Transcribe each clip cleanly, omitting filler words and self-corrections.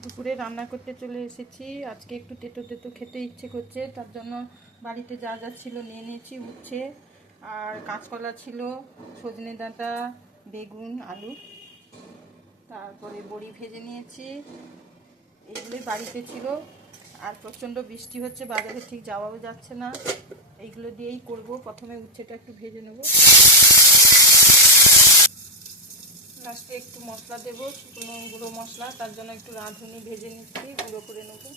দুপুরে রান্না করতে চলে এসেছি। আজকে একটু তেতো তেতো খেতে ইচ্ছে করছে, তার জন্য বাড়িতে যা যা ছিল নিয়ে নিয়েছি। উচ্ছে আর কাঁচকলা ছিল, সজনে ডাঁটা, বেগুন, আলু, তারপরে বড়ি ভেজে নিয়েছি। এইগুলোই বাড়িতে ছিল। আর প্রচণ্ড বৃষ্টি হচ্ছে, বাজারে ঠিক যাওয়াও যাচ্ছে না। এইগুলো দিয়েই করব। প্রথমে উচ্ছেটা একটু ভেজে নেব, লাস্টে একটু মশলা দেবো, শুকনো গুঁড়ো মশলা। তার জন্য একটু রাঁধুনি ভেজে নিচ্ছি, গুঁড়ো করে নেবো।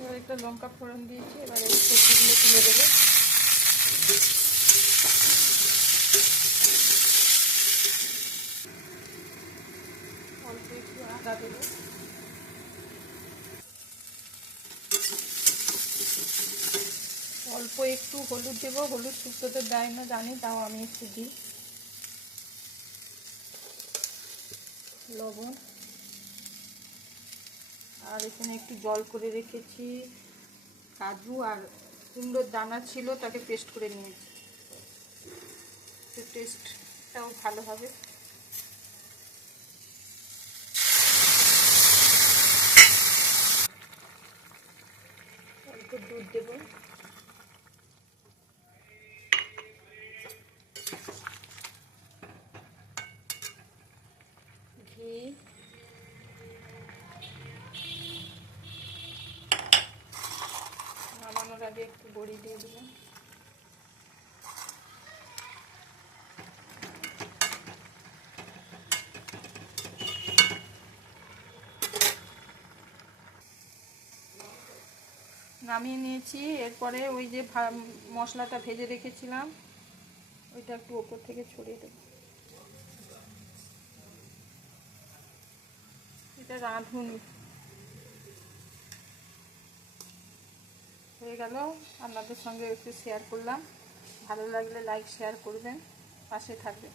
এবার একটা লঙ্কা ফোড়ন দিয়েছি। এবার এই সবজিগুলো তুলে দেবো। অল্প একটু আদা দেবো, অল্প একটু হলুদ দেবো। হলুদ শুক্তোতে দেয় না জানি, তাও আমি একটু দিই। লবণ, আর এখানে একটু জল করে রেখেছি। কাজু আর কুমড়োর দানা ছিল, তাকে পেস্ট করে নিয়েছি, টেস্টটাও ভালো হবে। অল্প দুধ দেবো, ঘি, নামানোর আগে একটু বড়ি দিয়ে দেবো। নামিয়ে নিয়েছি। এরপরে ওই যে মশলাটা ভেজে রেখেছিলাম, ওইটা একটু ওপর থেকে ছড়িয়ে দেবো। এটা রাঁধুনি হয়ে গেল। আপনাদের সঙ্গে একটু শেয়ার করলাম। ভালো লাগলে লাইক শেয়ার করবেন, পাশে থাকবেন।